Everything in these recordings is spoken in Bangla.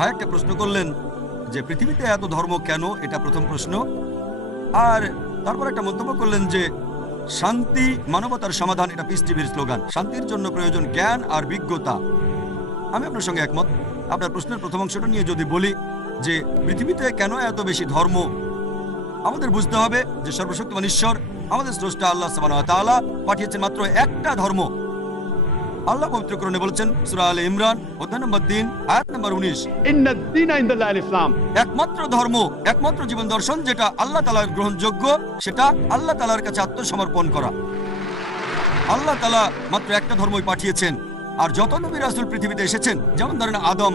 ভাই একটা প্রশ্ন করলেন যে পৃথিবীতে এত ধর্ম কেন? এটা প্রথম প্রশ্ন। আর তারপর একটা মন্তব্য করলেন যে শান্তি, মানবতার সমাধান, এটা পিস টিভির স্লোগান। শান্তির জন্য প্রয়োজন জ্ঞান আর বিজ্ঞতা। আমি আপনার সঙ্গে একমত। আপনার প্রশ্নের প্রথম অংশটা নিয়ে যদি বলি যে পৃথিবীতে কেন এত বেশি ধর্ম? আমাদের বুঝতে হবে যে সর্বশক্তিমান ঈশ্বর, আমাদের স্রষ্টা আল্লাহ সাবান পাঠিয়েছেন মাত্র একটা ধর্ম। আল্লাহ পবিত্র কোরআনে বলেছেন সূরা আলে ইমরান অধ্যায় নম্বর 3 আয়াত নম্বর 19 দীন ইসলাম। একমাত্র ধর্ম একমাত্র জীবন দর্শন যেটা আল্লাহ তাআলার গ্রহণযোগ্য সেটা আল্লাহ তাআলার কাছে আত্মসমর্পণ করা। আল্লাহ তাআলা মাত্র একটা ধর্মই পাঠিয়েছেন আর যত নবী রাসূল পৃথিবীতে এসেছেন যেমন ধরেন আদম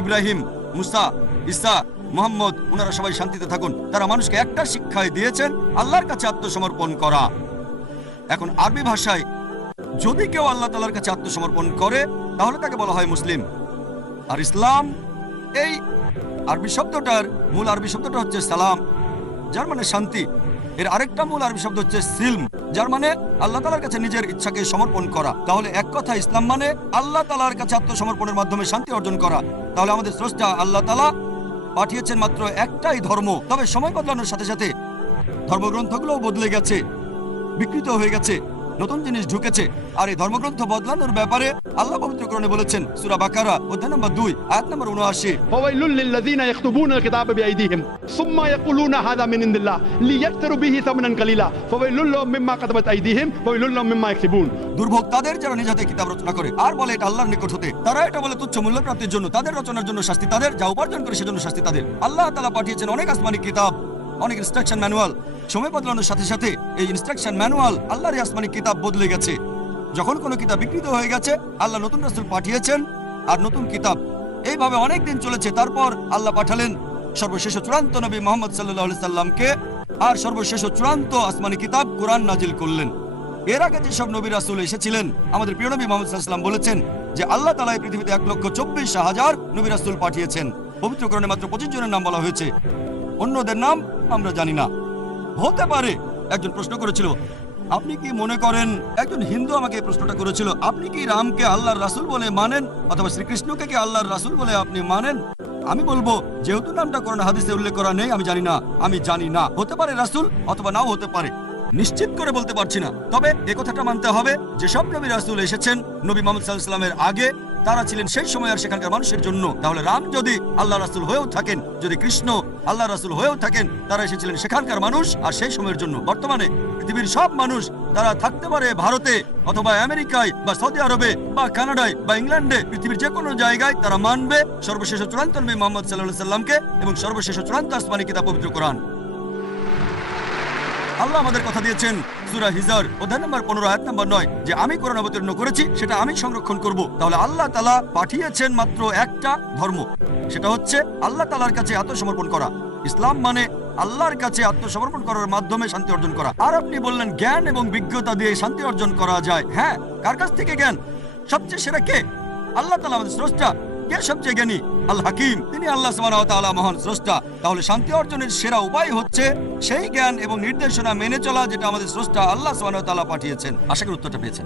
ইব্রাহিম মুসা ইসা মোহাম্মদ ওনারা সবাই শান্তিতে থাকুন। তারা মানুষকে একটা শিক্ষায় দিয়েছেন আল্লাহর কাছে আত্মসমর্পণ করা। এখন আরবি ভাষায় যদি কেউ আল্লাহ তালার কাছে আত্মসমর্পণ করে, তাহলে তাকে বলা হয় মুসলিম। আর ইসলাম, এই আরবি শব্দটার মূল আরবি শব্দটা হচ্ছে সালাম, যার মানে শান্তি। এর আরেকটা মূল আরবি শব্দ হচ্ছে সিলম, যার মানে আল্লাহ তালার কাছে নিজের ইচ্ছাকে সমর্পণ করা। তাহলে এক কথা, ইসলাম মানে আল্লাহ তালার কাছে আত্মসমর্পণের মাধ্যমে শান্তি অর্জন করা। তাহলে আমাদের স্রষ্টা আল্লাহ তালা পাঠিয়েছেন মাত্র একটাই ধর্ম, তবে সময় বদলানোর সাথে সাথে ধর্মগ্রন্থগুলোও বদলে গেছে, বিকৃত হয়ে গেছে। নতুন জিনিস ঢুকেছে। আর এই ধর্মগ্রন্থ বদলানোর ব্যাপারে আল্লাহ পবিত্রকরণে বলেছেন সুরা বাকারা অধ্যায় নম্বর 2 আয়াত নম্বর উনআশি। ফাওয়াইলুল লিল্লাযিনা ইয়াকতুবুনা আল-কিতাব বিআইদিহিম সুম্মা ইয়াকুলুনা হাযা মিন ইনদিল্লাহ লিইয়াকতারু বিহি সামানান কালিলা ফাওয়াইলুল লাহুম মিম্মা কাতাবাত আইদিহিম ফাওয়াইলুল লাহুম মিম্মা ইয়াকসিবুন। দুর্ভক্তাদের যারা নিজাতে কিতাব রচনা করে আর বলে এটা আল্লাহর নিকট হতে তারা এটা বলে তুচ্ছ মূল্য প্রাপ্তির জন্য তাদের রচনার জন্য শাস্তি তাদের যা উপার্জন করে সেজন্য শাস্তি তাদের। আল্লাহ তাআলা পাঠিয়েছেন অনেক আসমানি কিতাব। অনেক ইনস্ট্রাকশন ম্যানুয়াল সময় বদলানোর সাথে সাথে এই ইনস্ট্রাকশন ম্যানুয়াল আল্লাহর আসমানি কিতাব বদলে গেছে। যখন কোনো কিতাব বিকৃত হয়ে গেছে, আল্লাহ নতুন রাসূল পাঠিয়েছেন আর নতুন কিতাব। এইভাবে অনেক দিন চলেছে, তারপর আল্লাহ পাঠালেন সর্বশেষ চূড়ান্ত নবী মোহাম্মদ সাল্লাহ সাল্লামকে আর সর্বশেষ চূড়ান্ত আসমানি কিতাব কোরআন নাজিল করলেন। এর আগে যেসব নবী রাসূল এসেছিলেন, আমাদের প্রিয় নবী মোহাম্মদ সাল্লাম বলেছেন যে আল্লাহ তালা এই পৃথিবীতে এক লক্ষ চব্বিশ হাজার নবী রাসূল পাঠিয়েছেন। পবিত্রকরণে মাত্র পঁচিশ জনের নাম বলা হয়েছে। অন্যদের নাম আমরা জানি না। হতে পারে, একজন প্রশ্ন করেছিল, আপনি কি মনে করেন একজন হিন্দু আমাকে এই প্রশ্নটা করেছিল, আপনি কি রামকে আল্লাহর রাসূল বলে মানেন অথবা শ্রীকৃষ্ণকে কি আল্লাহর রাসূল বলে আপনি মানেন? আমি বলব, যেহেতু নামটা কোরআন হাদিসে উল্লেখ করা নেই, আমি জানি না, আমি জানি না। হতে পারে রাসূল অথবা নাও হতে পারে, নিশ্চিত করে বলতে পারছি না। তবে এ কথাটা মানতে হবে যে সব নবী রাসূল এসেছেন, নবী মোহাম্মদ সাল্লামের আগে তারা ছিলেন সেই সময় আর সেখানকার মানুষের জন্য। তাহলে রাম যদি আল্লাহ রাসূল হয়েও থাকেন, যদি কৃষ্ণ আল্লাহ রাসূল হয়েও থাকেন, তারা এসেছিলেন সেখানকার মানুষ আর সেই সময়ের জন্য। বর্তমানে পৃথিবীর সব মানুষ তারা থাকতে পারে ভারতে অথবা আমেরিকায় বা সৌদি আরবে বা কানাডায় বা ইংল্যান্ডে। পৃথিবীর যে কোনো জায়গায় তারা মানবে সর্বশেষ চূড়ান্ত মোহাম্মদ সাল্লাহ সাল্লামকে এবং সর্বশেষ চূড়ান্ত আসমানি কিতাব পবিত্র কোরআন। আল্লাহ আমাদের কথা দিয়েছেন। সুরা হিজার, অধ্যায় নম্বর পনেরো, আয়াত নম্বর নয়। যে আমি কোরআন অবতীর্ণ করেছি, সেটা আমি সংরক্ষণ করব। তাহলে আল্লাহ তালা পাঠিয়েছেন মাত্র একটা ধর্ম। সেটা হচ্ছে আল্লাহ তালার কাছে আত্মসমর্পণ করা। ইসলাম মানে আল্লাহর কাছে আত্মসমর্পণ করার মাধ্যমে শান্তি অর্জন করা। আর আপনি বললেন জ্ঞান এবং বিজ্ঞতা দিয়ে শান্তি অর্জন করা যায়। হ্যাঁ কার কাছ থেকে জ্ঞান? সবচেয়ে সেরা কে? আল্লাহ তালা আমাদের স্রষ্টা। কে সবচেয়ে জ্ঞানী? আল হাকিম। তিনি আল্লাহ সুবাহ মহান স্রষ্টা। তাহলে শান্তি অর্জনের সেরা উপায় হচ্ছে সেই জ্ঞান এবং নির্দেশনা মেনে চলা যেটা আমাদের স্রষ্টা আল্লাহ সুবাহ পাঠিয়েছেন। আশা করি উত্তরটা পেয়েছেন।